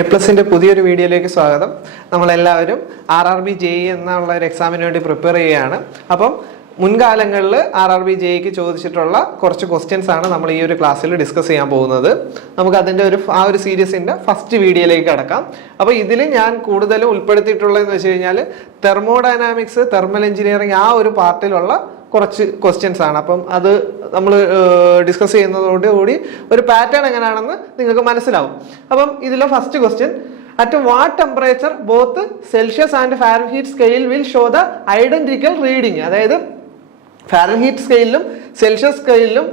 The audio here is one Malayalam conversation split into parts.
എ+ന്റെ പുതിയൊരു വീഡിയോയിലേക്ക് സ്വാഗതം. നമ്മളെല്ലാവരും RRB JEE എന്നുള്ള ഒരു എക്സാമിന് വേണ്ടി പ്രിപ്പയർ ചെയ്യുകയാണ്. അപ്പം മുൻകാലങ്ങളിൽ RRB JEEക്ക് ചോദിച്ചിട്ടുള്ള കുറച്ച് ക്വസ്റ്റ്യൻസ് ആണ് നമ്മൾ ഈ ഒരു ക്ലാസ്സിൽ ഡിസ്കസ് ചെയ്യാൻ പോകുന്നത്. നമുക്ക് അതിൻ്റെ ആ ഒരു സീരീസിൻ്റെ ഫസ്റ്റ് വീഡിയോയിലേക്ക് കടക്കാം. അപ്പോൾ ഇതിൽ ഞാൻ കൂടുതലും ഉൾപ്പെടുത്തിയിട്ടുള്ളതെന്ന് വെച്ച് കഴിഞ്ഞാൽ തെർമോഡൈനാമിക്സ്, തെർമൽ എഞ്ചിനീയറിംഗ് ആ ഒരു പാർട്ടിലുള്ള കുറച്ച് ക്വസ്റ്റ്യൻസ് ആണ്. അപ്പം അത് നമ്മൾ ഡിസ്കസ് ചെയ്യുന്നതോടുകൂടി ഒരു പാറ്റേൺ എങ്ങനെയാണെന്ന് നിങ്ങൾക്ക് മനസ്സിലാവും. അപ്പം ഇതിലെ first question, at what temperature both Celsius and Fahrenheit scale will show the identical reading? അതായത് ഫാരൻഹീറ്റ് സ്കെയിലും സെൽഷ്യസ് സ്കെയിലും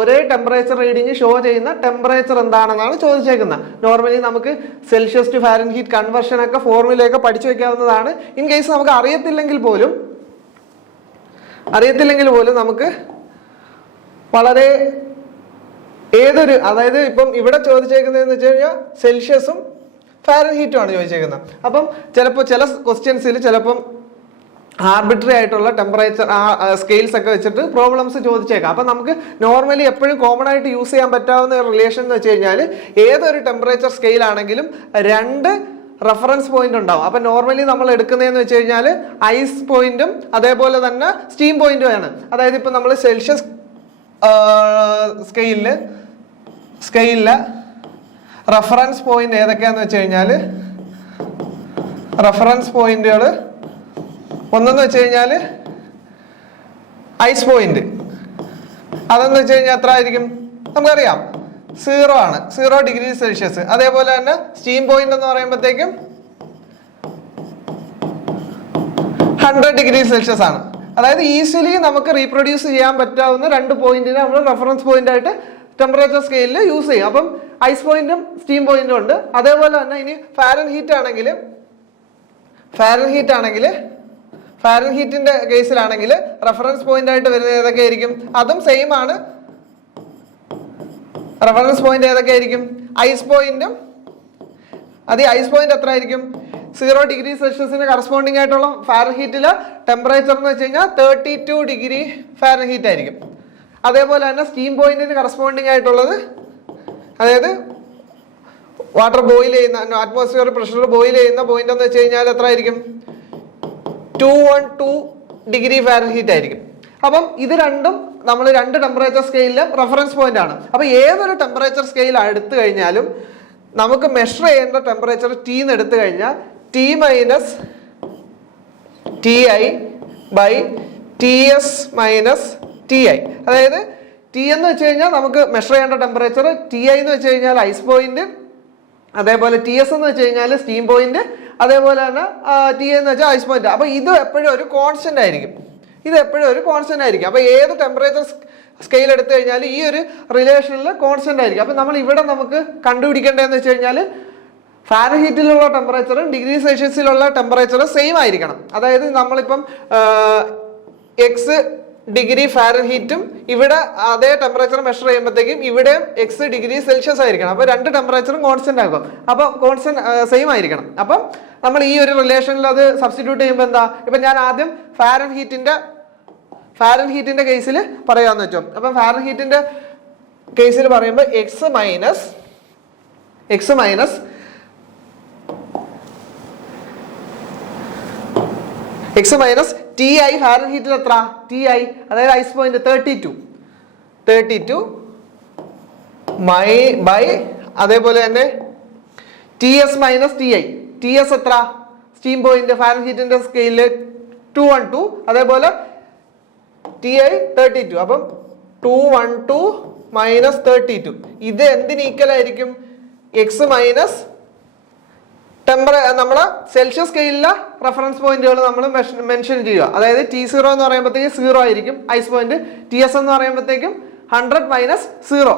ഒരേ ടെമ്പറേച്ചർ റീഡിങ് ഷോ ചെയ്യുന്ന ടെമ്പറേച്ചർ എന്താണെന്നാണ് ചോദിച്ചേക്കുന്നത്. നോർമലി നമുക്ക് സെൽഷ്യസ് ടു ഫാരൻഹീറ്റ് കൺവേർഷൻ ഒക്കെ ഫോർമുലയൊക്കെ പഠിച്ചു വെക്കാവുന്നതാണ്. ഇൻ കേസ് നമുക്ക് അറിയത്തില്ലെങ്കിൽ പോലും നമുക്ക് വളരെ അതായത് ഇപ്പം ഇവിടെ ചോദിച്ചേക്കുന്നതെന്ന് വെച്ച് കഴിഞ്ഞാൽ സെൽഷ്യസും ഫാരൻഹീറ്റും ആണ് ചോദിച്ചേക്കുന്നത്. അപ്പം ചിലപ്പോൾ ചില ക്വസ്റ്റ്യൻസിൽ ചിലപ്പം ആർബിട്രറി ആയിട്ടുള്ള ടെമ്പറേച്ചർ സ്കെയിൽസ് ഒക്കെ വെച്ചിട്ട് പ്രോബ്ലംസ് ചോദിച്ചേക്കാം. അപ്പം നമുക്ക് നോർമലി എപ്പോഴും കോമൺ ആയിട്ട് യൂസ് ചെയ്യാൻ പറ്റാവുന്ന റിലേഷൻ എന്ന് വെച്ച് കഴിഞ്ഞാൽ ഏതൊരു ടെമ്പറേച്ചർ സ്കെയിൽ ആണെങ്കിലും രണ്ട് റെഫറൻസ് പോയിന്റ് ഉണ്ടാവും. അപ്പൊ നോർമലി നമ്മൾ എടുക്കുന്നതെന്ന് വെച്ച് കഴിഞ്ഞാൽ ഐസ് പോയിന്റും അതേപോലെ തന്നെ സ്റ്റീം പോയിന്റും ആണ്. അതായത് ഇപ്പൊ നമ്മൾ സെൽഷ്യസ് സ്കെയിലില് റെഫറൻസ് പോയിന്റ് ഏതൊക്കെയാന്ന് വെച്ച് കഴിഞ്ഞാൽ റെഫറൻസ് പോയിന്റുകൾ ഒന്നെന്ന് വെച്ച് കഴിഞ്ഞാൽ ഐസ് പോയിന്റ്, അതെന്ന് വെച്ച് കഴിഞ്ഞാൽ എത്ര ആയിരിക്കും നമുക്കറിയാം, 0 ആണ്, 0 ഡിഗ്രി സെൽഷ്യസ്. അതേപോലെ തന്നെ സ്റ്റീം പോയിന്റ് എന്ന് പറയുമ്പോഴത്തേക്കും 100 ഡിഗ്രി സെൽഷ്യസ് ആണ്. അതായത് ഈസിലി നമുക്ക് റീപ്രൊഡ്യൂസ് ചെയ്യാൻ പറ്റാവുന്ന രണ്ട് പോയിന്റിനെ നമ്മൾ റെഫറൻസ് പോയിന്റ് ആയിട്ട് ടെമ്പറേച്ചർ സ്കെയിലിൽ യൂസ് ചെയ്യും. അപ്പം ഐസ് പോയിന്റും സ്റ്റീം പോയിന്റും ഉണ്ട്. അതേപോലെ തന്നെ ഇനി ഫാരൻഹീറ്റിന്റെ കേസിലാണെങ്കിൽ റെഫറൻസ് പോയിന്റ് ആയിട്ട് വരുന്നത് ഏതൊക്കെ ആയിരിക്കും? അതും സെയിം ആണ്. റെഫറൻസ് പോയിന്റ് ഏതൊക്കെ ആയിരിക്കും? ഐസ് പോയിന്റും ഐസ് പോയിന്റ് എത്ര ആയിരിക്കും? 0 ഡിഗ്രി സെൽഷ്യസിന് കറസ്പോണ്ടിങ് ആയിട്ടുള്ള ഫാരൻഹീറ്റിലെ ടെമ്പറേച്ചർ എന്ന് വെച്ച് കഴിഞ്ഞാൽ 32 ഡിഗ്രി ഫാരൻഹീറ്റ് ആയിരിക്കും. അതേപോലെ തന്നെ സ്റ്റീം പോയിന്റിന് കറസ്പോണ്ടിങ് ആയിട്ടുള്ളത്, അതായത് വാട്ടർ ബോയിൽ ചെയ്യുന്ന അറ്റ്മോസ്ഫിയർ പ്രഷറിൽ ബോയിൽ ചെയ്യുന്ന പോയിന്റ് എന്ന് വെച്ച് കഴിഞ്ഞാൽ എത്ര ആയിരിക്കും? 212 ഡിഗ്രി ഫാരൻഹീറ്റ് ആയിരിക്കും. അപ്പം ഇത് രണ്ടും നമ്മൾ രണ്ട് ടെമ്പറേച്ചർ സ്കെയിലിലെ റെഫറൻസ് പോയിന്റ് ആണ്. അപ്പൊ ഏതൊരു ടെമ്പറേച്ചർ സ്കെയിൽ എടുത്തു കഴിഞ്ഞാലും നമുക്ക് മെഷർ ചെയ്യേണ്ട ടെമ്പറേച്ചർ T എന്ന് എടുത്തു കഴിഞ്ഞാൽ T minus TI by TS minus TI. അതായത് T എന്ന് വെച്ച് കഴിഞ്ഞാൽ നമുക്ക് മെഷർ ചെയ്യേണ്ട ടെമ്പറേച്ചർ, TI എന്ന് വെച്ച് കഴിഞ്ഞാൽ ഐസ് പോയിന്റ്, അതേപോലെ TS എന്ന് വെച്ച് കഴിഞ്ഞാൽ സ്റ്റീം പോയിന്റ്, അതേപോലെ തന്നെ TA എന്ന് വെച്ചാൽ ഐസ് പോയിന്റ്. അപ്പൊ ഇത് എപ്പോഴും ഒരു കോൺസ്റ്റന്റ് ആയിരിക്കും. അപ്പൊ ഏത് ടെമ്പറേച്ചർ സ്കെയിൽ എടുത്തു കഴിഞ്ഞാൽ ഈ ഒരു റിലേഷനിൽ കോൺസ്റ്റന്റ് ആയിരിക്കും. അപ്പൊ നമ്മൾ ഇവിടെ നമുക്ക് കണ്ടുപിടിക്കേണ്ടതെന്ന് വെച്ച് കഴിഞ്ഞാൽ ഫാരൻഹീറ്റിലുള്ള ടെമ്പറേച്ചറും ഡിഗ്രി സെൽഷ്യസിലുള്ള ടെമ്പറേച്ചർ സെയിം ആയിരിക്കണം. അതായത് നമ്മളിപ്പം X ഡിഗ്രി ഫാരൻഹീറ്റും ഇവിടെ അതേ ടെമ്പറേച്ചർ മെഷർ ചെയ്യുമ്പോഴത്തേക്കും ഇവിടെ X ഡിഗ്രി സെൽഷ്യസ് ആയിരിക്കണം. അപ്പൊ രണ്ട് ടെമ്പറേച്ചറും കോൺസ്റ്റന്റ് ആകും. അപ്പൊ കോൺസ്റ്റന്റ് സെയിം ആയിരിക്കണം. അപ്പം നമ്മൾ ഈ ഒരു റിലേഷനിൽ അത് സബ്സ്റ്റിറ്റ്യൂട്ട് ചെയ്യുമ്പോൾ എന്താ, ഇപ്പൊ ഞാൻ ആദ്യം ഫാരൻഹീറ്റിന്റെ കേസിൽ പറയാന്ന് വെച്ചോ. അപ്പം ഫാരൻഹീറ്റിന്റെ കേസിൽ പറയുമ്പോൾ X മൈനസ് TI ഫാരൻഹീറ്റിൽ എത്ര? TI അതായത് ഐസ് പോയിന്റ് 32 ബൈ അതേപോലെ തന്നെ TS മൈനസ് TS എത്ര? സ്റ്റീം പോയിന്റ് ഫാരൻഹീറ്റിന്റെ സ്കെയിലില് 212, അതേപോലെ TI 32. അപ്പം 212 മൈനസ് 32 ഇത് എന്തിന് ഈക്വൽ ആയിരിക്കും? X മൈനസ് നമ്മളെ സെൽഷ്യസ് സ്കെയിലിലെ റെഫറൻസ് പോയിന്റുകൾ നമ്മൾ മെൻഷൻ ചെയ്യുക. അതായത് T0 എന്ന് പറയുമ്പോഴത്തേക്കും 0 ആയിരിക്കും ഐസ് പോയിന്റ്. TS എന്ന് പറയുമ്പോഴത്തേക്കും 100 മൈനസ് 0.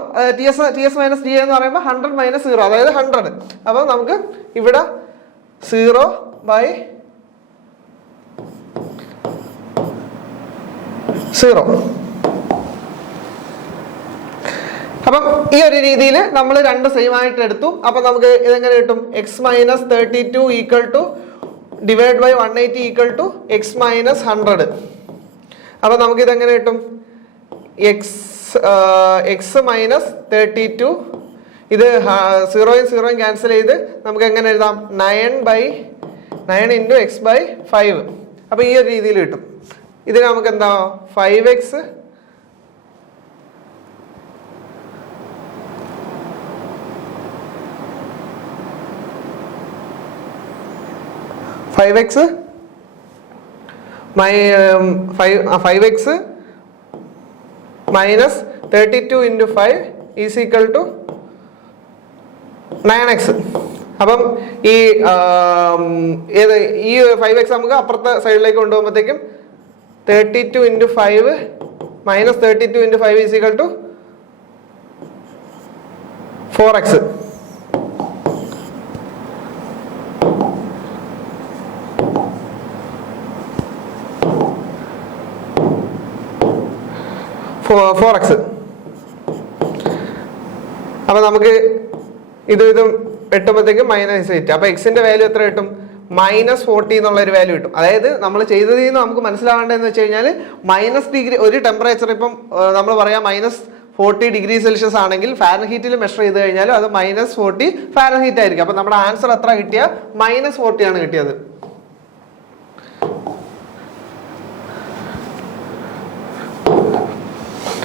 TS മൈനസ് TI എന്ന് പറയുമ്പോൾ 100 മൈനസ് 0, അതായത് 100. അപ്പൊ നമുക്ക് ഇവിടെ 0 ബൈ 0. അപ്പം ഈ ഒരു രീതിയിൽ നമ്മൾ രണ്ട് സെയിം ആയിട്ട് എടുത്തു. അപ്പൊ നമുക്ക് ഇതെങ്ങനെ കിട്ടും? X minus 32 equal to divide by 180 equal to X minus 100. അപ്പൊ നമുക്ക് ഇതെങ്ങനെ കിട്ടും? X മൈനസ് 32 ഇത് 0 ക്യാൻസൽ ചെയ്ത് നമുക്ക് എങ്ങനെ എഴുതാം? 9 ഇൻറ്റു എക്സ് ബൈ 5. അപ്പൊ ഈ ഒരു രീതിയിൽ കിട്ടും. ഇതിന് നമുക്ക് എന്താ 5x 5x minus 32 into 5 is equal to 9x. അപ്പം ഈ 5x നമുക്ക് അപ്പുറത്തെ സൈഡിലേക്ക് കൊണ്ടുപോകുമ്പോഴത്തേക്കും 32 into 5 minus 32 into 5 is equal to 4x. അപ്പൊ നമുക്ക് ഇതും എട്ടുമ്പോഴത്തേക്കും -8. അപ്പൊ എക്സിന്റെ വാല്യൂ എത്ര കിട്ടും? -40 എന്നുള്ള ഒരു വാല്യൂ കിട്ടും. അതായത് നമ്മൾ ചെയ്തതിൽ നിന്ന് നമുക്ക് മനസ്സിലാവേണ്ടതെന്ന് വെച്ച് കഴിഞ്ഞാൽ -ഡിഗ്രി ഒരു ടെമ്പറേച്ചർ ഇപ്പം നമ്മൾ പറയാം -40 ഡിഗ്രി സെൽഷ്യസ് ആണെങ്കിൽ ഫാരൻഹീറ്റിൽ മെഷർ ചെയ്ത് കഴിഞ്ഞാൽ അത് -40 ഫാരൻഹീറ്റ് ആയിരിക്കും. അപ്പൊ നമ്മുടെ ആൻസർ എത്ര കിട്ടിയ? -40 ആണ് കിട്ടിയത്.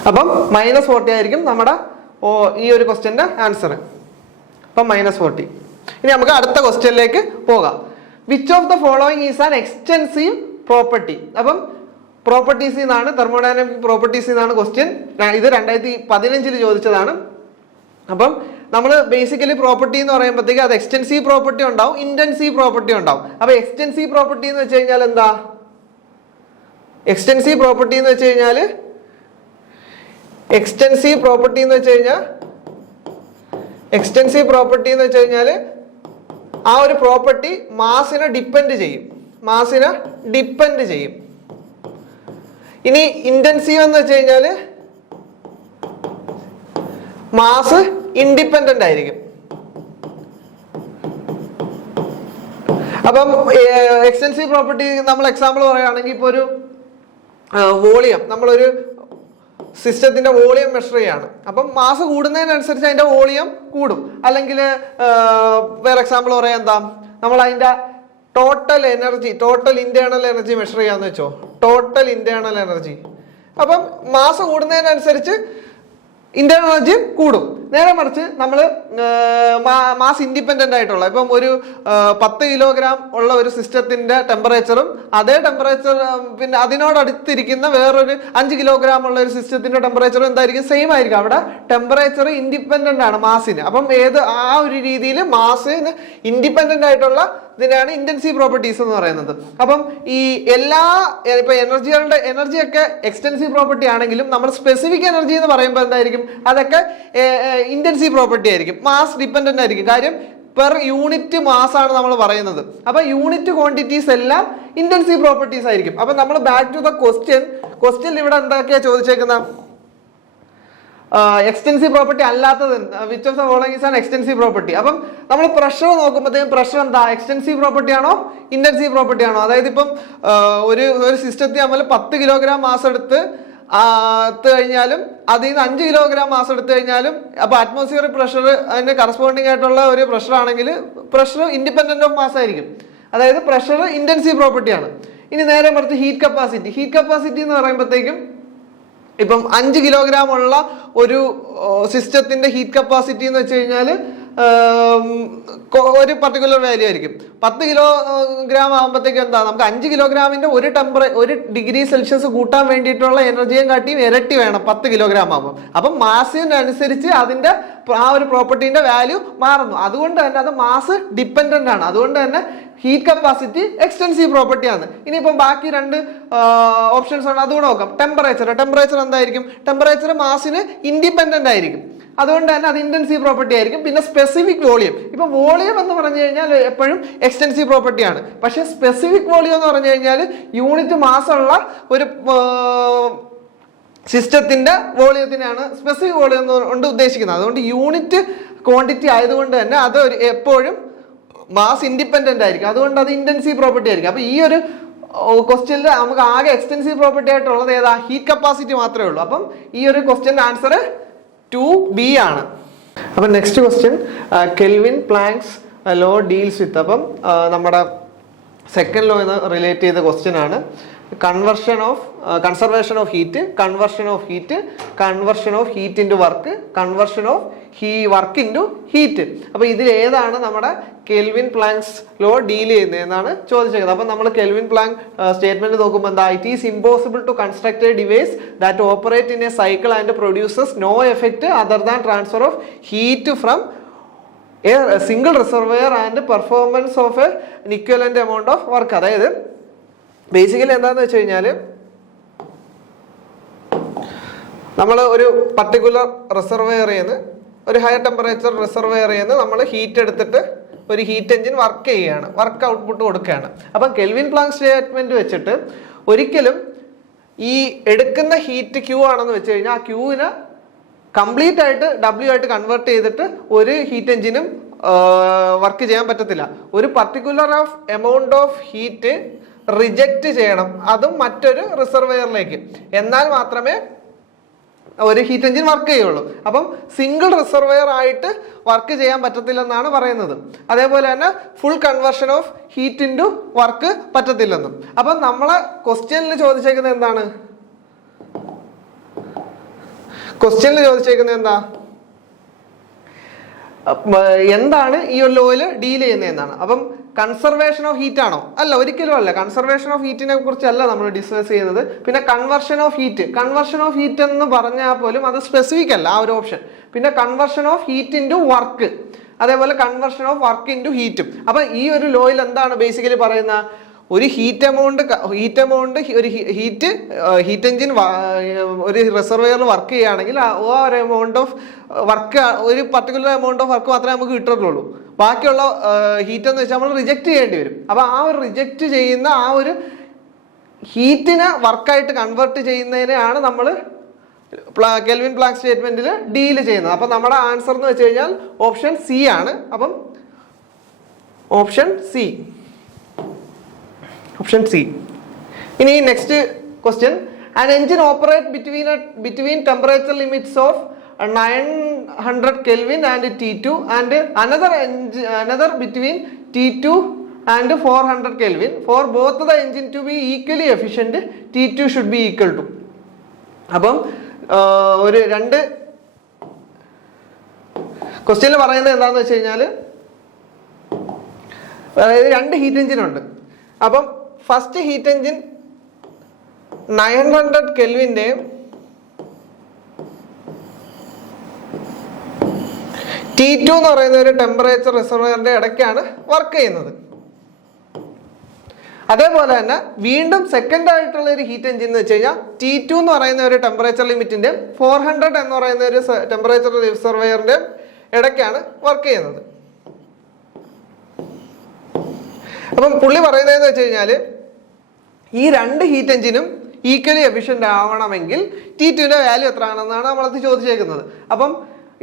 അപ്പം -40 ആയിരിക്കും നമ്മുടെ ഈ ഒരു ക്വസ്റ്റ്യന്റെ ആൻസർ. അപ്പം -40. ഇനി നമുക്ക് അടുത്ത ക്വസ്റ്റ്യനിലേക്ക് പോകാം. Which of the following is an extensive property? അപ്പം പ്രോപ്പർട്ടീസിൽ നിന്നാണ്, തെർമോഡൈനാമിക് പ്രോപ്പർട്ടീസിൽ നിന്നാണ് ക്വസ്റ്റ്യൻ. ഇത് 2015 ചോദിച്ചതാണ്. അപ്പം നമ്മൾ ബേസിക്കലി പ്രോപ്പർട്ടി എന്ന് പറയുമ്പോഴത്തേക്ക് അത് എക്സ്റ്റെൻസീവ് പ്രോപ്പർട്ടി ഉണ്ടാവും, ഇന്റൻസീവ് പ്രോപ്പർട്ടി ഉണ്ടാവും. അപ്പൊ എക്സ്റ്റെൻസീവ് പ്രോപ്പർട്ടി എന്ന് വെച്ച് കഴിഞ്ഞാൽ എന്താ? എക്സ്റ്റെൻസീവ് പ്രോപ്പർട്ടി എന്ന് വെച്ച് കഴിഞ്ഞാൽ ആ ഒരു പ്രോപ്പർട്ടി മാസിനെ ഡിപ്പെൻഡ് ചെയ്യും. ഇനി ഇന്റൻസീവ് എന്ന് വെച്ച് കഴിഞ്ഞാൽ മാസ് ഇൻഡിപെൻഡന്റ് ആയിരിക്കും. അപ്പം എക്സ്റ്റെൻസീവ് പ്രോപ്പർട്ടി നമ്മൾ എക്സാമ്പിൾ പറയുകയാണെങ്കിൽ ഇപ്പോൾ ഒരു വോളിയം, നമ്മളൊരു സിസ്റ്റത്തിന്റെ വോളിയം മെഷർ ചെയ്യാണ്. അപ്പം മാസ് കൂടുന്നതിനനുസരിച്ച് അതിന്റെ വോളിയം കൂടും. അല്ലെങ്കിൽ വേറെ എക്സാമ്പിൾ പറയാം, എന്താ, നമ്മൾ അതിന്റെ ടോട്ടൽ ഇന്റേണൽ എനർജി മെഷർ ചെയ്യാന്ന് വെച്ചോ. Total internal energy. അപ്പം മാസ് കൂടുന്നതിനനുസരിച്ച് ഇന്റേണൽ എനർജി കൂടും. നേരെ മറിച്ച് നമ്മൾ മാസ് ഇൻഡിപെൻഡന്റ് ആയിട്ടുള്ള, ഇപ്പം ഒരു 10 കിലോഗ്രാം ഉള്ള ഒരു സിസ്റ്റത്തിന്റെ ടെമ്പറേച്ചറും അതേ ടെമ്പറേച്ചർ പിന്നെ അതിനോടടുത്തിരിക്കുന്ന വേറൊരു 5 കിലോഗ്രാം ഉള്ള ഒരു സിസ്റ്റത്തിന്റെ ടെമ്പറേച്ചറും എന്തായിരിക്കും? സെയിം ആയിരിക്കും. അവിടെ ടെമ്പറേച്ചർ ഇൻഡിപെൻഡന്റ് ആണ് മാസിന്. അപ്പം ആ ഒരു രീതിയിൽ മാസിന് ഇൻഡിപെൻഡന്റ് ആയിട്ടുള്ള ഇതിനാണ് ഇന്റൻസീവ് പ്രോപ്പർട്ടീസ് എന്ന് പറയുന്നത്. അപ്പം ഈ ഇപ്പൊ എനർജിയൊക്കെ എക്സ്റ്റൻസീവ് പ്രോപ്പർട്ടി ആണെങ്കിലും നമ്മൾ സ്പെസിഫിക് എനർജി എന്ന് പറയുമ്പോൾ എന്തായിരിക്കും? അതൊക്കെ ഇന്റൻസീവ് പ്രോപ്പർട്ടി ആയിരിക്കും, മാസ് ഡിപ്പെൻഡന്റ് ആയിരിക്കും. കാര്യം പെർ യൂണിറ്റ് മാസ് ആണ് നമ്മൾ പറയുന്നത്. അപ്പൊ യൂണിറ്റ് ക്വാണ്ടിറ്റീസ് എല്ലാം ഇന്റൻസീവ് പ്രോപ്പർട്ടീസ് ആയിരിക്കും. അപ്പൊ നമ്മൾ ബാക്ക് ടു ദ ക്വസ്റ്റ്യൻ ഇവിടെ എന്തൊക്കെയാ ചോദിച്ചേക്കുന്ന? എക്സ്റ്റൻസീവ് പ്രോപ്പർട്ടി അല്ലാത്തത് which of the following is an extensive property. അപ്പം നമ്മൾ പ്രഷർ നോക്കുമ്പോഴത്തേക്കും പ്രഷർ എന്താ? എക്സ്റ്റൻസീവ് പ്രോപ്പർട്ടി ആണോ ഇന്റൻസീവ് പ്രോപ്പർട്ടി ആണോ? അതായത് ഇപ്പം ഒരു സിസ്റ്റത്തിൽ നമ്മൾ 10 കിലോഗ്രാം മാസ് എടുത്ത് കഴിഞ്ഞാലും അതിൽ നിന്ന് 5 കിലോഗ്രാം മാസ് എടുത്തു കഴിഞ്ഞാലും അപ്പൊ അറ്റ്മോസ്ഫിയറിക് പ്രഷർ അതിന് കറസ്പോണ്ടിങ് ആയിട്ടുള്ള ഒരു പ്രഷർ ആണെങ്കിൽ പ്രഷർ ഇൻഡിപെൻഡന്റ് ഓഫ് മാസ് ആയിരിക്കും. അതായത് പ്രഷർ ഇന്റൻസീവ് പ്രോപ്പർട്ടിയാണ്. ഇനി നേരെ മറിച്ച് ഹീറ്റ് കപ്പാസിറ്റി എന്ന് പറയുമ്പോഴത്തേക്കും ഇപ്പം 5 കിലോഗ്രാം ഉള്ള ഒരു സിസ്റ്റത്തിന്റെ ഹീറ്റ് കപ്പാസിറ്റി എന്ന് വെച്ച് കഴിഞ്ഞാൽ ഒരു പർട്ടിക്കുലർ വാല്യൂ ആയിരിക്കും. 10 കിലോഗ്രാം ആകുമ്പോഴത്തേക്ക് എന്താ? നമുക്ക് 5 കിലോഗ്രാമിന്റെ ഒരു ഡിഗ്രി സെൽഷ്യസ് കൂട്ടാൻ വേണ്ടിയിട്ടുള്ള എനർജിയും കാട്ടിയും ഇരട്ടി വേണം 10 കിലോഗ്രാം ആകുമ്പോൾ. അപ്പം മാസിനനുസരിച്ച് അതിന്റെ ആ ഒരു പ്രോപ്പർട്ടീന്റെ വാല്യൂ മാറുന്നു. അതുകൊണ്ട് തന്നെ അത് മാസ് ഡിപ്പെൻഡന്റ് ആണ്. അതുകൊണ്ട് തന്നെ ഹീറ്റ് കപ്പാസിറ്റി എക്സ്റ്റൻസീവ് പ്രോപ്പർട്ടി ആണ്. ഇനിയിപ്പം ബാക്കി 2 ഓപ്ഷൻസ് ആണ്, അതുകൂടെ നോക്കാം. ടെമ്പറേച്ചർ എന്തായിരിക്കും? ടെമ്പറേച്ചർ മാസിന് ഇൻഡിപെൻഡന്റ് ആയിരിക്കും. അതുകൊണ്ട് തന്നെ അത് ഇന്റൻസീവ് പ്രോപ്പർട്ടി ആയിരിക്കും. പിന്നെ സ്പെസിഫിക് വോളിയം, ഇപ്പൊ വോളിയം എന്ന് പറഞ്ഞു കഴിഞ്ഞാൽ എപ്പോഴും എക്സ്റ്റൻസീവ് പ്രോപ്പർട്ടിയാണ്. പക്ഷെ സ്പെസിഫിക് വോളിയം എന്ന് പറഞ്ഞു കഴിഞ്ഞാൽ യൂണിറ്റ് മാസമുള്ള ഒരു സിസ്റ്റത്തിന്റെ വോളിയത്തിനാണ് സ്പെസിഫിക് വോളിയം കൊണ്ട് ഉദ്ദേശിക്കുന്നത്. അതുകൊണ്ട് യൂണിറ്റ് ക്വാണ്ടിറ്റി ആയതുകൊണ്ട് തന്നെ അത് എപ്പോഴും മാസ് ഇൻഡിപെൻഡന്റ് ആയിരിക്കും. അതുകൊണ്ട് അത് ഇന്റൻസീവ് പ്രോപ്പർട്ടി ആയിരിക്കും. അപ്പൊ ഈ ഒരു ക്വസ്റ്റ്യനിൽ നമുക്ക് ആകെ എക്സ്റ്റൻസീവ് പ്രോപ്പർട്ടി ആയിട്ടുള്ളത് ഏതാ? ഹീറ്റ് കപ്പാസിറ്റി മാത്രമേ ഉള്ളൂ. അപ്പം ഈ ഒരു ക്വസ്റ്റ്യന്റെ ആൻസർ 2B ആണ്. അപ്പം next question, Kelvin Planck's law deals with. അപ്പം നമ്മുടെ സെക്കൻഡ് ലോ എന്ന് റിലേറ്റ് ചെയ്ത ക്വസ്റ്റ്യൻ ആണ്. Conservation of heat, conversion of heat into work, conversion of work into heat. അപ്പൊ ഇതിൽ ഏതാണ് നമ്മുടെ കെൽവിൻ പ്ലാങ്ക്സ് ലോ ഡീൽ ചെയ്യുന്നത് എന്നാണ് ചോദിച്ചേക്കുന്നത്. അപ്പൊ നമ്മൾ കെൽവിൻ പ്ലാങ്ക് സ്റ്റേറ്റ്മെന്റ് നോക്കുമ്പോൾ എന്താ, it is impossible to construct a device that operate in a cycle and produces no effect other than transfer of heat from a single reservoir and performance of a equivalent amount of work. അതായത് ബേസിക്കലി എന്താന്ന് വെച്ച് കഴിഞ്ഞാൽ, നമ്മൾ ഒരു പർട്ടിക്കുലർ റിസർവെയറിൽ നിന്ന്, ഒരു ഹയർ ടെമ്പറേച്ചർ റിസർവെയറിൽ നിന്ന് നമ്മൾ ഹീറ്റ് എടുത്തിട്ട് ഒരു ഹീറ്റ് എഞ്ചിൻ വർക്ക് ചെയ്യുകയാണ്, വർക്ക് ഔട്ട്പുട്ട് കൊടുക്കുകയാണ്. അപ്പം കെൽവിൻ പ്ലാങ്ക് സ്റ്റേറ്റ്മെന്റ് വെച്ചിട്ട് ഒരിക്കലും ഈ എടുക്കുന്ന ഹീറ്റ് ക്യൂ ആണെന്ന് വെച്ച് കഴിഞ്ഞാൽ ആ ക്യൂവിനെ കംപ്ലീറ്റ് ആയിട്ട് W ആയിട്ട് കൺവേർട്ട് ചെയ്തിട്ട് ഒരു ഹീറ്റ് എഞ്ചിനും വർക്ക് ചെയ്യാൻ പറ്റത്തില്ല. ഒരു particular amount of heat reject ചെയ്യണം, അതും മറ്റൊരു റിസർവെയറിലേക്ക്, എന്നാൽ മാത്രമേ ഒരു ഹീറ്റ് എഞ്ചിൻ വർക്ക് ചെയ്യുള്ളൂ. അപ്പം സിംഗിൾ റിസർവെയർ ആയിട്ട് വർക്ക് ചെയ്യാൻ പറ്റത്തില്ലെന്നാണ് പറയുന്നത്. അതേപോലെ തന്നെ full conversion of heat into work പറ്റത്തില്ലെന്നും. അപ്പം നമ്മളെ ക്വസ്റ്റ്യനിൽ ചോദിച്ചേക്കുന്നത് എന്താണ്, എന്താണ് ഈ ലോയിൽ ഡീൽ ചെയ്യുന്നത് എന്നാണ്. അപ്പം കൺസർവേഷൻ ഓഫ് ഹീറ്റ് ആണോ? അല്ല, ഒരിക്കലും അല്ല. കൺസർവേഷൻ ഓഫ് ഹീറ്റിനെ കുറിച്ചല്ല നമ്മൾ ഡിസ്കസ് ചെയ്യുന്നത്. പിന്നെ കൺവേർഷൻ ഓഫ് ഹീറ്റ് എന്ന് പറഞ്ഞാൽ പോലും അത് സ്പെസിഫിക് അല്ല ആ ഒരു ഓപ്ഷൻ. പിന്നെ conversion of heat into work, അതേപോലെ കൺവേർഷൻ ഓഫ് വർക്ക് ഇൻറ്റു ഹീറ്റും. അപ്പൊ ഈ ഒരു ലോയിൽ എന്താണ് ബേസിക്കലി പറയുന്ന, ഒരു ഹീറ്റ് എമൗണ്ട് ഒരു ഹീറ്റ് എഞ്ചിൻ ഒരു റിസർവെയറിൽ വർക്ക് ചെയ്യുകയാണെങ്കിൽ ആ ഒരു എമൗണ്ട് ഓഫ് വർക്ക്, ഒരു പർട്ടിക്കുലർ എമൗണ്ട് ഓഫ് വർക്ക് മാത്രമേ നമുക്ക് കിട്ടുള്ളൂ. ബാക്കിയുള്ള ഹീറ്റ് എന്ന് വെച്ചാൽ നമ്മൾ റിജക്റ്റ് ചെയ്യേണ്ടി വരും. അപ്പൊ ആ ഒരു റിജക്റ്റ് ചെയ്യുന്ന ആ ഒരു ഹീറ്റിനെ വർക്കായിട്ട് കൺവേർട്ട് ചെയ്യുന്നതിനെയാണ് നമ്മൾ കെൽവിൻ പ്ലാങ്ക് സ്റ്റേറ്റ്മെന്റിൽ ഡീൽ ചെയ്യുന്നത്. അപ്പൊ നമ്മുടെ ആൻസർ എന്ന് വെച്ച് കഴിഞ്ഞാൽ ഓപ്ഷൻ സി ആണ്. അപ്പം ഓപ്ഷൻ സി. ഇനി next question, an engine operate between temperature limits of 900 Kelvin and T2 and another between T2 and 400 Kelvin. For both the engine to be equally efficient, T2 should be equal to. അപ്പം ഒരു രണ്ട് ക്വസ്റ്റ്യനിൽ പറയുന്നത് എന്താണെന്ന് വെച്ച് കഴിഞ്ഞാൽ, അതായത് രണ്ട് ഹീറ്റ് എഞ്ചിൻ ഉണ്ട്. അപ്പം ഫസ്റ്റ് ഹീറ്റ് എഞ്ചിൻ 900 കെൽവിൻ്റെയും T2 എന്ന് പറയുന്ന ഒരു ടെമ്പറേച്ചർ റിസർവറിന്റെ ഇടയ്ക്കാണ് വർക്ക് ചെയ്യുന്നത്. അതേപോലെ തന്നെ വീണ്ടും സെക്കൻഡ് ആയിട്ടുള്ള ഒരു ഹീറ്റ് എഞ്ചിൻ എന്ന് വെച്ച് കഴിഞ്ഞാൽ T2 എന്ന് പറയുന്ന ഒരു ടെമ്പറേച്ചർ ലിമിറ്റിന്റെ 400 എന്ന് പറയുന്ന ഒരു ടെമ്പറേച്ചർ റിസർവറിന്റെ ഇടയ്ക്കാണ് വർക്ക് ചെയ്യുന്നത്. അപ്പം പുള്ളി പറയുന്നതെന്ന് വെച്ച് കഴിഞ്ഞാൽ, ഈ രണ്ട് ഹീറ്റ് എഞ്ചിനും ഈക്വലി എഫിഷ്യൻ്റ് ആവണമെങ്കിൽ T2ന്റെ വാല്യൂ എത്ര ആണെന്നാണ് നമ്മളത് ചോദിച്ചേക്കുന്നത്. അപ്പം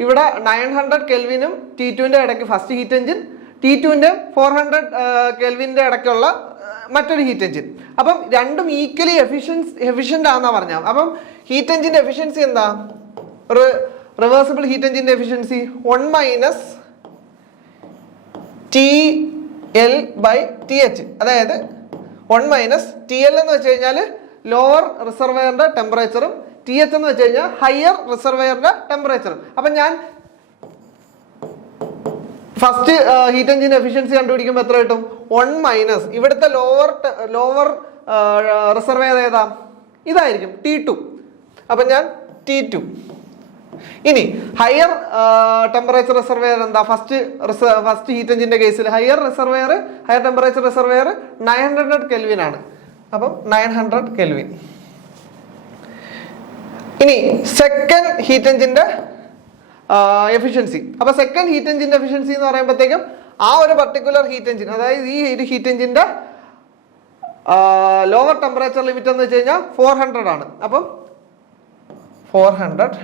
ഇവിടെ 900 കെൽവിനും T2ന്റെ ഇടയ്ക്ക് ഫസ്റ്റ് ഹീറ്റ് എഞ്ചിൻ, T2ന്റെ 400 കെൽവിന്റെ ഇടയ്ക്കുള്ള മറ്റൊരു ഹീറ്റ് എഞ്ചിൻ. അപ്പം രണ്ടും ഈക്വലി എഫിഷ്യൻ്റ് ആണെന്നാ പറഞ്ഞാൽ. അപ്പം ഹീറ്റ് എഞ്ചിന്റെ എഫിഷ്യൻസി എന്താ, റിവേഴ്സിബിൾ ഹീറ്റ് എഞ്ചിന്റെ എഫിഷ്യൻസി 1 - TL/TH. അതായത് 1 - TL എന്ന് വെച്ച് കഴിഞ്ഞാൽ ലോവർ റിസർവെയറിന്റെ ടെമ്പറേച്ചറും TH എന്ന് വെച്ച് കഴിഞ്ഞാൽ ഹയർ റിസർവെയറിന്റെ ടെമ്പറേച്ചറും. അപ്പൊ ഞാൻ ഫസ്റ്റ് ഹീറ്റ് എഞ്ചിൻ എഫിഷ്യൻസി കണ്ടുപിടിക്കുമ്പോൾ എത്ര കിട്ടും? 1 - ഇവിടുത്തെ ലോവർ റിസർവെയർ ഏതാ? ഇതായിരിക്കും T2. അപ്പൊ ഞാൻ T2. ഇനി ഹയർ ടെമ്പറേച്ചർ റിസർവെയർ എന്താ? ഫസ്റ്റ് ഹീറ്റ് എഞ്ചിന്റെ കേസിൽ ഹയർ ടെമ്പറേച്ചർ റിസർവെയർ 900 കെൽവിൻ ആണ്. അപ്പം 900 കെൽവിൻ. ഇനി സെക്കൻഡ് ഹീറ്റ് എഞ്ചിന്റെ എഫിഷ്യൻസി. അപ്പൊ സെക്കൻഡ് ഹീറ്റ് എഞ്ചിന്റെ എഫിഷ്യൻസി എന്ന് പറയുമ്പോഴത്തേക്കും ആ ഒരു പർട്ടിക്കുലർ ഹീറ്റ് എഞ്ചിൻ, അതായത് ഈ ഹീറ്റ് എഞ്ചിന്റെ ലോവർ ടെമ്പറേച്ചർ ലിമിറ്റ് എന്ന് വെച്ച് കഴിഞ്ഞാൽ 400 ആണ്. അപ്പം 400.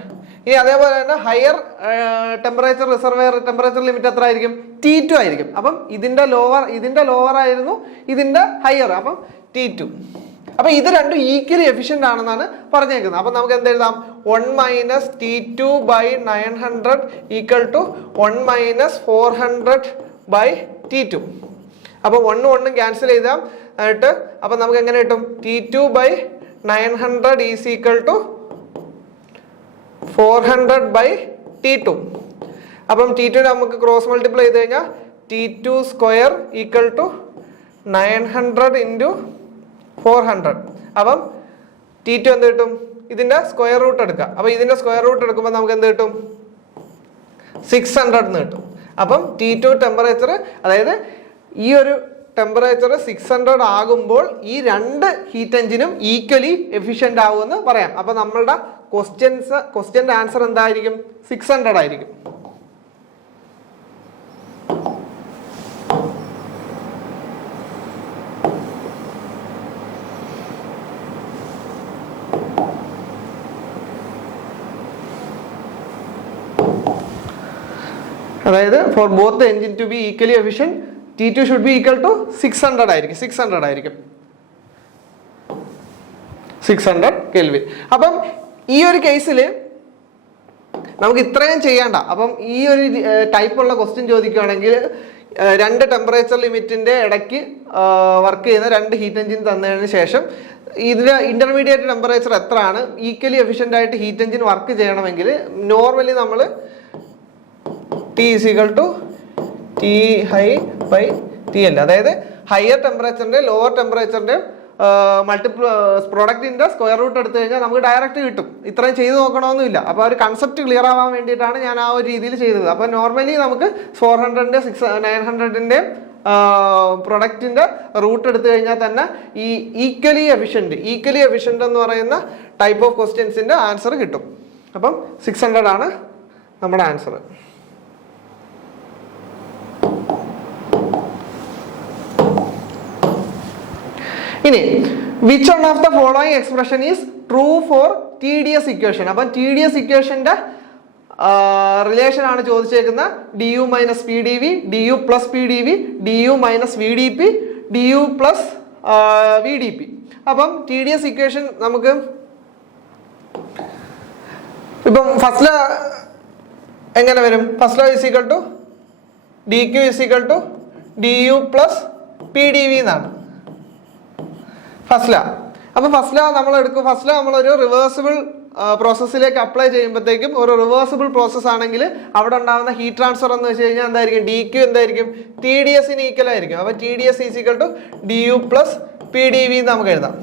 ഇനി അതേപോലെ തന്നെ higher temperature reservoir temperature limit എത്ര ആയിരിക്കും? T2 ആയിരിക്കും. അപ്പം ഇതിന്റെ ലോവർ ആയിരുന്നു, ഇതിന്റെ ഹയർ. അപ്പം T2. അപ്പൊ ഇത് രണ്ടും ഈക്വലി എഫിഷ്യന്റ് ആണെന്നാണ് പറഞ്ഞേക്കുന്നത്. അപ്പൊ നമുക്ക് എന്ത് എഴുതാം? 1 minus T2 by 900 equal to 1 minus 400 by T2. അപ്പൊ 1 ക്യാൻസൽ ചെയ്താൽ ആയിട്ട് അപ്പൊ നമുക്ക് എങ്ങനെ കിട്ടും? T2 by 900 is equal to 400 by T2. അപ്പം T2 നമുക്ക് ക്രോസ് മൾട്ടിപ്ലൈ ചെയ്ത് കഴിഞ്ഞാൽ T2 square equal to 900 into 400. അപ്പം T2 എന്ത് കിട്ടും? ഇതിന്റെ സ്ക്വയർ റൂട്ട് എടുക്കാം. അപ്പൊ ഇതിന്റെ സ്ക്വയർ റൂട്ട് എടുക്കുമ്പോൾ നമുക്ക് എന്ത് കിട്ടും? 600 എന്ന് കിട്ടും. അപ്പം T2 ടെമ്പറേച്ചർ, അതായത് ഈ ഒരു ടെമ്പറേച്ചർ 600 ആകുമ്പോൾ ഈ രണ്ട് ഹീറ്റ് എഞ്ചിനും ഈക്വലി എഫിഷ്യന്റ് ആവുമെന്ന് പറയാം. അപ്പൊ നമ്മളുടെ ക്വസ്റ്റ്യന്റെ ആൻസർ എന്തായിരിക്കും? 600 ആയിരിക്കും. അതായത് for both the engine to be equally efficient T2 should be equal to 600 ആയിരിക്കും. 600 കെൽവിൻ. അപ്പം ഈ ഒരു കേസിൽ നമുക്ക് ഇത്രയും ചെയ്യണ്ട. അപ്പം ഈ ഒരു ടൈപ്പുള്ള ക്വസ്റ്റ്യൻ ചോദിക്കുകയാണെങ്കിൽ രണ്ട് ടെമ്പറേച്ചർ ലിമിറ്റിന്റെ ഇടയ്ക്ക് വർക്ക് ചെയ്യുന്ന രണ്ട് ഹീറ്റ് എഞ്ചിൻ തന്നതിന് ശേഷം ഇതിന്റെ ഇന്റർമീഡിയറ്റ് ടെമ്പറേച്ചർ എത്രയാണ്, ഈക്വലി എഫിഷ്യന്റ് ആയിട്ട് ഹീറ്റ് എഞ്ചിൻ വർക്ക് ചെയ്യണമെങ്കിൽ നോർമലി നമ്മൾ T is equal to T high by TL, അതായത് ഹയർ ടെമ്പറേച്ചറിന്റെ ലോവർ ടെമ്പറേച്ചറിന്റെ പ്രോഡക്റ്റിന്റെ സ്ക്വയർ റൂട്ട് എടുത്തു കഴിഞ്ഞാൽ നമുക്ക് ഡയറക്റ്റ് കിട്ടും. ഇത്രയും ചെയ്ത് നോക്കണമെന്നില്ല. അപ്പോൾ ഒരു കൺസെപ്റ്റ് ക്ലിയർ ആവാൻ വേണ്ടിയിട്ടാണ് ഞാൻ ആ ഒരു രീതിയിൽ ചെയ്തത്. അപ്പോൾ നോർമലി നമുക്ക് 400-ന്റെ 900-ന്റെ പ്രൊഡക്റ്റിന്റെ റൂട്ട് എടുത്തു കഴിഞ്ഞാൽ തന്നെ ഈ ഈക്വലി എഫിഷ്യന്റ് എന്ന് പറയുന്ന ടൈപ്പ് ഓഫ് ക്വസ്റ്റ്യൻസിന്റെ ആൻസർ കിട്ടും. അപ്പം 600 ആണ് നമ്മുടെ ആൻസർ. ഇനി which one of the following expression is true for TDS equation. അപ്പം TDS ഇക്വേഷന്റെ റിലേഷൻ ആണ് ചോദിച്ചേക്കുന്നത്. DU minus PdV, DU plus PdV, DU minus VdP, DU plus VdP. അപ്പം TDS ഇക്വേഷൻ നമുക്ക് ഇപ്പം ഫസ്റ്റ് ലോ എങ്ങനെ വരും? First law is equal to DQ is equal to DU plus PdV എന്നാണ് ഫസ്റ്റ് ലോ. അപ്പൊ ഫസ്റ്റ് ലോ നമ്മൾ എടുക്കും. ഫസ്റ്റ് ലോ നമ്മളൊരു റിവേഴ്സിബിൾ പ്രോസസ്സിലേക്ക് അപ്ലൈ ചെയ്യുമ്പോഴത്തേക്കും ഒരു റിവേഴ്സിബിൾ പ്രോസസ് ആണെങ്കിൽ അവിടെ ഉണ്ടാകുന്ന ഹീറ്റ് ട്രാൻസ്ഫർ എന്ന് വെച്ച് കഴിഞ്ഞാൽ എന്തായിരിക്കും? DQ എന്തായിരിക്കും? TDSന് ഈക്വൽ ആയിരിക്കും. അപ്പൊ TDS is equal to DU plus PdV എന്ന് നമുക്ക് എഴുതാം.